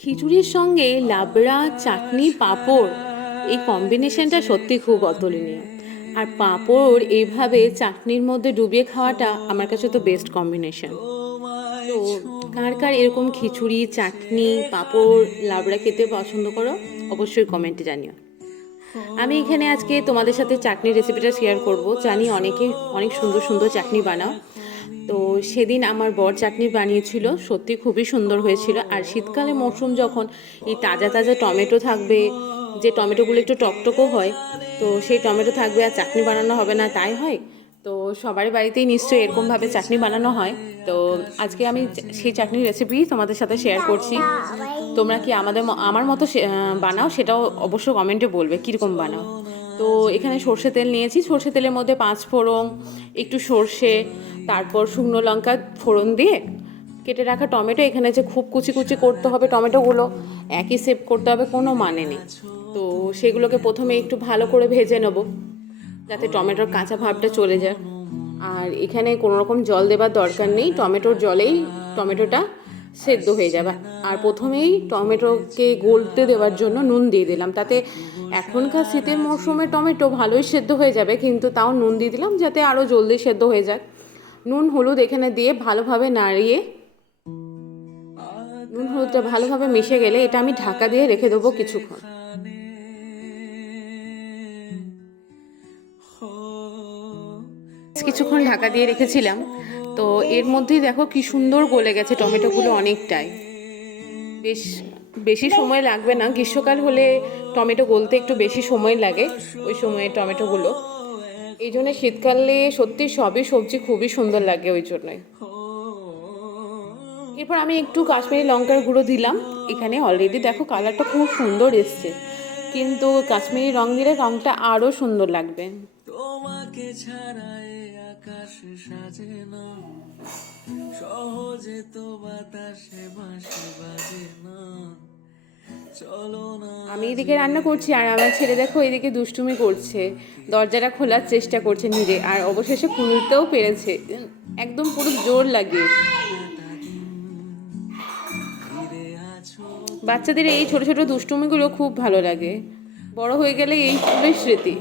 খিচুড়ির সঙ্গে লাবড়া, চাটনি, পাঁপড়, এই কম্বিনেশনটা সত্যি খুব অতুলনীয়। আর পাঁপড় এইভাবে চাটনির মধ্যে ডুবিয়ে খাওয়াটা আমার কাছে তো বেস্ট কম্বিনেশন। তো কার কার এরকম খিচুড়ি, চাটনি, পাঁপড়, লাবড়া খেতে পছন্দ করো অবশ্যই কমেন্টে জানিও। আমি এখানে আজকে তোমাদের সাথে চাটনির রেসিপিটা শেয়ার করব। জানি অনেকে অনেক সুন্দর সুন্দর চাটনি বানাও। তো সেদিন আমার বর চাটনি বানিয়েছিল, সত্যি খুবই সুন্দর হয়েছিল। আর শীতকালে মরশুম যখন, এই তাজা তাজা টমেটো থাকবে, যে টমেটোগুলো একটু টকটকও হয়, তো সেই টমেটো থাকবে আর চাটনি বানানো হবে না, তাই হয়। তো সবার বাড়িতেই নিশ্চয়ই এরকমভাবে চাটনি বানানো হয়। তো আজকে আমি সেই চাটনির রেসিপি তোমাদের সাথে শেয়ার করছি। তোমরা কি আমার মতো বানাও, সেটাও অবশ্য কমেন্টে বলবে কীরকম বানাও। তো এখানে সর্ষে তেল নিয়েছি, সর্ষে তেলের মধ্যে 5 ফোড়ন, একটু সর্ষে, তারপর শুকনো লঙ্কা ফোড়ন দিয়ে কেটে রাখা টমেটো, এখানে যে খুব কুচি কুচি করতে হবে টমেটোগুলো, একই শেপ করতে হবে কোনো মানে নেই। তো সেগুলোকে প্রথমে একটু ভালো করে ভেজে নেব, যাতে টমেটোর কাঁচা ভাবটা চলে যায়। আর এখানে কোনো রকম জল দেবার দরকার নেই, টমেটোর জলেই টমেটোটা সেদ্ধ হয়ে যাবে। আর প্রথমেই টমেটোকে গলতে দেওয়ার জন্য নুন দিয়ে দিলাম, তাতে এখনকার শীতের মরশুমে টমেটো ভালোই সেদ্ধ হয়ে যাবে, কিন্তু তাও নুন দিয়ে দিলাম যাতে আরও জলদি সেদ্ধ হয়ে যায়। নুন হলুদ এখানে দিয়ে ভালোভাবে নাড়িয়ে, নুন হলুদটা ভালোভাবে মিশে গেলে এটা আমি ঢাকা দিয়ে রেখে দেবো কিছুক্ষণ। কিছুক্ষণ ঢাকা দিয়ে রেখেছিলাম। তো এর মধ্যেই দেখো কি সুন্দর গলে গেছে টমেটোগুলো অনেকটাই। বেশি সময় লাগবে না, গ্রীষ্মকাল হলে টমেটো গলতে একটু বেশি সময় লাগে ওই সময়ে টমেটোগুলো। এই জন্য শীতকালে সত্যি সবই সবজি খুবই সুন্দর লাগে ওই জন্যই। এরপর আমি একটু কাশ্মীরি লঙ্কার গুঁড়ো দিলাম। এখানে অলরেডি দেখো কালারটা খুব সুন্দর এসছে, কিন্তু কাশ্মীরি রং দিলে রংটা আরও সুন্দর লাগবে। তোমাকে ছাড়াই আকাশ সাজে না, সহজে তো বাতাসে বাঁশি বাজে না। আমি এদিকে রান্না করছি আর আমার ছেলে দেখো এদিকে দুষ্টুমি করছে, দরজাটা খোলার চেষ্টা করছে নিজে, আর অবশেষে খুলতেও পেরেছে, একদম পুরো জোর লাগিয়ে। বাচ্চাদের এই ছোট ছোট দুষ্টুমিগুলো খুব ভালো লাগে, বড় হয়ে গেলে এইগুলোই স্মৃতি।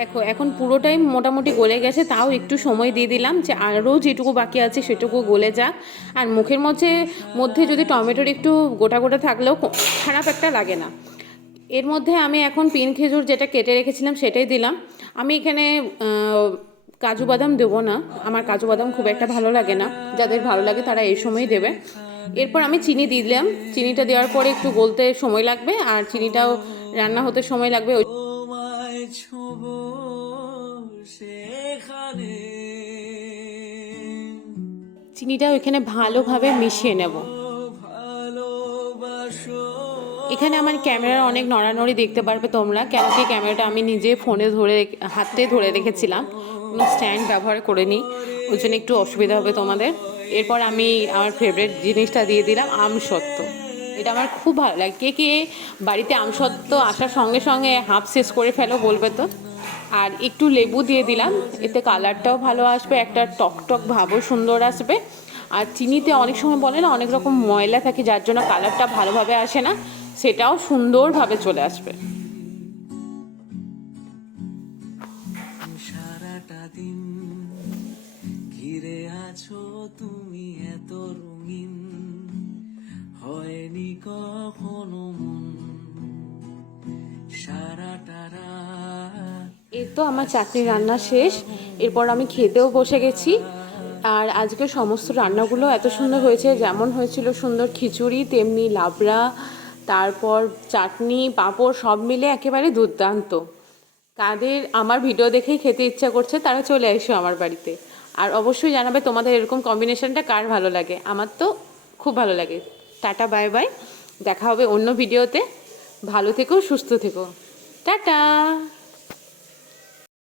দেখো এখন পুরোটাই মোটামুটি গলে গেছে, তাও একটু সময় দিয়ে দিলাম যে আরও যেটুকু বাকি আছে সেটুকু গলে যাক। আর মুখের মধ্যে যদি টমেটোর একটু গোটা গোটা থাকলেও খারাপ একটা লাগে না। এর মধ্যে আমি এখন পিন খেজুর যেটা কেটে রেখেছিলাম সেটাই দিলাম। আমি এখানে কাজু বাদাম দেবো না, আমার কাজু বাদাম খুব একটা ভালো লাগে না, যাদের ভালো লাগে তারা এই সময় দেবে। এরপর আমি চিনি দিলাম, চিনিটা দেওয়ার পরে একটু গলতে সময় লাগবে আর চিনিটাও রান্না হতে সময় লাগবে। চিনিটাও এখানে ভালোভাবে মিশিয়ে নেব। এখানে আমার ক্যামেরার অনেক নড়ানড়ি দেখতে পারবে তোমরা, কেন কি ক্যামেরাটা আমি নিজে হাতে ধরে রেখেছিলাম, কোনো স্ট্যান্ড ব্যবহার করিনি, ওই জন্য একটু অসুবিধা হবে তোমাদের। এরপর আমি আমার ফেভারিট জিনিসটা দিয়ে দিলাম, আমসত্ত্ব। এটা আমার খুব ভালো লাগে। কে কে বাড়িতে আমসত্ত্ব আসার সঙ্গে সঙ্গে হাফ শেষ করে ফেলো বলবে তো। আর একটু লেবু দিয়ে দিলাম, এতে কালারটাও ভালো আসবে, একটা টকটক ভাবও সুন্দর আসবে। আর চিনিতে অনেক সময় বলে না অনেক রকম ময়লা থাকে, যার জন্য কালারটা ভালোভাবে আসে না, সেটাও সুন্দরভাবে চলে আসবে। সারাটা দিন ঘিরে আছো তুমি এত রঙিন, হয়নি কখনো সারাটা রাত। এই তো আমার চাটনি রান্না শেষ, এরপর আমি খেতেও বসে গেছি। আর আজকে সমস্ত রান্নাগুলো এত সুন্দর হয়েছে, যেমন হয়েছিল সুন্দর খিচুড়ি, তেমনি লাবড়া, তারপর চাটনি, পাঁপড়, সব মিলে একেবারে দুর্দান্ত। কাদের আমার ভিডিও দেখেই খেতে ইচ্ছা করছে তারা চলে এসো আমার বাড়িতে। আর অবশ্যই জানাবে তোমাদের এরকম কম্বিনেশনটা কার ভালো লাগে, আমার তো খুব ভালো লাগে। টাটা, বাই বাই, দেখা হবে অন্য ভিডিওতে। ভালো থেকো, সুস্থ থেকো, টাটা।